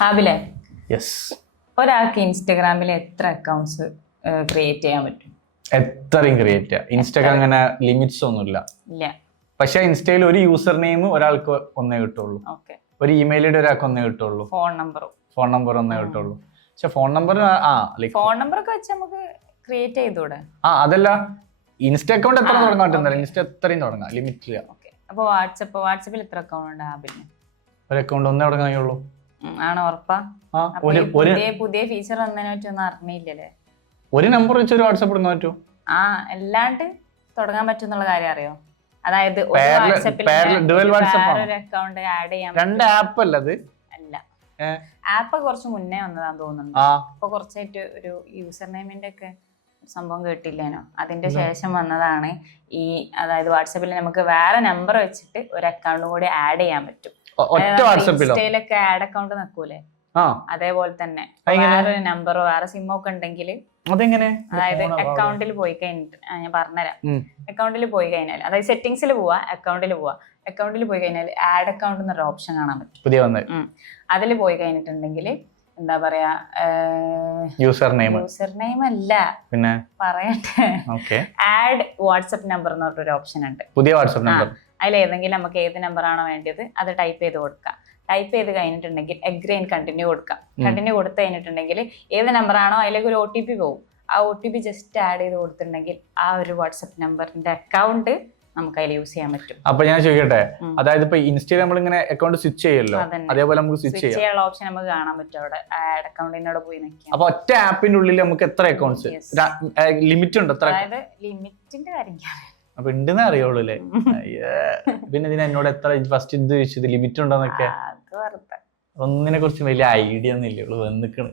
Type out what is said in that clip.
ഹാബിലെ yes, ഒരാൾക്ക് ഇൻസ്റ്റഗ്രാമിൽ എത്ര അക്കൗണ്ട്സ് ക്രിയേറ്റ് ചെയ്യാൻ പറ്റും? എത്രയും ക്രിയേറ്റ് ചെയ്യാം. ഇൻസ്റ്റക്ക് അങ്ങനെ ലിമിറ്റ്സ് ഒന്നുമില്ല. ഇല്ല. പക്ഷെ ഇൻസ്റ്റയിൽ ഒരു യൂസർ നെയിം ഒരാൾക്ക് ഒന്നേ കിട്ടുള്ളൂ, ഓക്കെ. ഒരു ഇമെയിലിന്റെ ഒരാൾക്ക് ഒന്നേ കിട്ടുള്ളൂ, ഫോൺ നമ്പർ ഒന്നേ കിട്ടുള്ളൂ. പക്ഷെ ഫോൺ നമ്പർ ഫോൺ നമ്പർ ഒക്കെ വെച്ച് നമുക്ക് ക്രിയേറ്റ് ചെയ്തൂടെ? അതല്ല, ഇൻസ്റ്റ അക്കൗണ്ട് എത്ര തുടങ്ങാൻ പറ്റുന്നില്ല, ഇൻസ്റ്റ എത്രയും തുടങ്ങാം, ലിമിറ്റ് ഇല്ല. ഓക്കെ. അപ്പൊ വാട്സപ്പിൽ എത്ര അക്കൗണ്ട് ഉണ്ട് ഹാബിലിന്? ഒരു അക്കൗണ്ട് ഒന്നേ തുടങ്ങാൻ കഴിയുള്ളൂ. ആണോ? ഉറപ്പാ? പുതിയ ഫീച്ചർ വന്നതിനെ പറ്റൊന്നും അറിഞ്ഞില്ലല്ലേ? ഒരു നമ്പർ വെച്ച് ഒരു വാട്സപ്പ് തുടങ്ങാൻ പറ്റൂ. അല്ലാണ്ട് തുടങ്ങാൻ പറ്റുന്നുള്ള കാര്യം അറിയോ? അതായത് അക്കൗണ്ട് ആഡ് ചെയ്യാൻ രണ്ട് ആപ്പ് അല്ല അത്? അല്ല, ആപ്പ് കുറച്ച് മുന്നേ വന്നതാന്ന് തോന്നുന്നുണ്ട്. അപ്പൊ കുറച്ചായിട്ട് ഒരു യൂസർ നെയിമിന്റെ ഒക്കെ സംഭവം കേട്ടില്ലേനോ? അതിന്റെ ശേഷം വന്നതാണ് ഈ, അതായത് വാട്സപ്പിൽ നമുക്ക് വേറെ നമ്പർ വെച്ചിട്ട് ഒരു അക്കൗണ്ട് കൂടി ആഡ് ചെയ്യാൻ പറ്റും. ഇൻസ്റ്റയിലൊക്കെ ആഡ് അക്കൗണ്ട് നിൽക്കൂലേ, അതേപോലെ തന്നെ വേറൊരു നമ്പറോ വേറെ സിമ്മോ ഒക്കെ ഉണ്ടെങ്കിൽ അതായത് അക്കൗണ്ടിൽ പോയി കഴിഞ്ഞിട്ട് ഞാൻ പറഞ്ഞുതരാം. അക്കൗണ്ടിൽ പോയി കഴിഞ്ഞാൽ, അതായത് സെറ്റിംഗ്സിൽ പോവാ, അക്കൗണ്ടിൽ പോയി കഴിഞ്ഞാൽ ആഡ് അക്കൗണ്ട് എന്നൊരു ഓപ്ഷൻ കാണാൻ പറ്റും. അതിൽ പോയി കഴിഞ്ഞിട്ടുണ്ടെങ്കിൽ എന്താ പറയാ, യൂസർ നെയിം അല്ല, പിന്നെ പറയട്ടെ, ആഡ് വാട്സ്ആപ്പ് നമ്പർ എന്ന് പറഞ്ഞൊരു ഓപ്ഷൻ ഉണ്ട്, പുതിയ വാട്സ്ആപ്പ് നമ്പർ. അതിൽ ഏതെങ്കിലും നമുക്ക് ഏത് നമ്പറാണോ വേണ്ടത് അത് ടൈപ്പ് ചെയ്ത് കൊടുക്കാം. ടൈപ്പ് ചെയ്ത് കഴിഞ്ഞിട്ടുണ്ടെങ്കിൽ എഗ്രി ആൻഡ് കണ്ടിന്യൂ കൊടുക്കാം. കണ്ടിന്യൂ കൊടുത്തു കഴിഞ്ഞിട്ടുണ്ടെങ്കിൽ ഏത് നമ്പറാണോ അതിലേക്ക് ഒരു OTP പോകും. ആ OTP ജസ്റ്റ് ആഡ് ചെയ്ത് കൊടുത്തിട്ടുണ്ടെങ്കിൽ ആ ഒരു വാട്സ്ആപ്പ് നമ്പറിന്റെ അക്കൗണ്ട് നമുക്ക് അതിൽ യൂസ് ചെയ്യാൻ പറ്റും. അപ്പൊ ഞാൻ ചോദിക്കട്ടെ, അതായത് ഇപ്പൊ ഇൻസ്റ്റയിൽ നമ്മൾ ഇങ്ങനെ അക്കൗണ്ട് സ്വിച്ച് ചെയ്യല്ലോ, അതേപോലെ നമുക്ക് സ്വിച്ച് ചെയ്യാനുള്ള ഓപ്ഷൻ നമുക്ക് കാണാൻ പറ്റും. അവിടെ ആഡ് അക്കൗണ്ടിനോട് പോയി നിൽക്കാം. അപ്പൊ ഒറ്റ ആപ്പിന്റെ ഉള്ളിൽ നമുക്ക് എത്ര അക്കൗണ്ട്സ്? ലിമിറ്റ് ഉണ്ട്? അതായത് ലിമിറ്റിന്റെ കാര്യം അപ്പൊ ഉണ്ടെന്ന് അറിയുള്ളൂ അല്ലേ? പിന്നെ ഇതിന് എന്നോട് എത്ര ഫസ്റ്റ് ഇത് ചോദിച്ചത് ലിമിറ്റ് ഉണ്ടോന്നൊക്കെ? ഒന്നിനെ കുറിച്ച് വലിയ ഐഡിയ ഒന്നും ഇല്ലേ, വന്നിക്കണ്.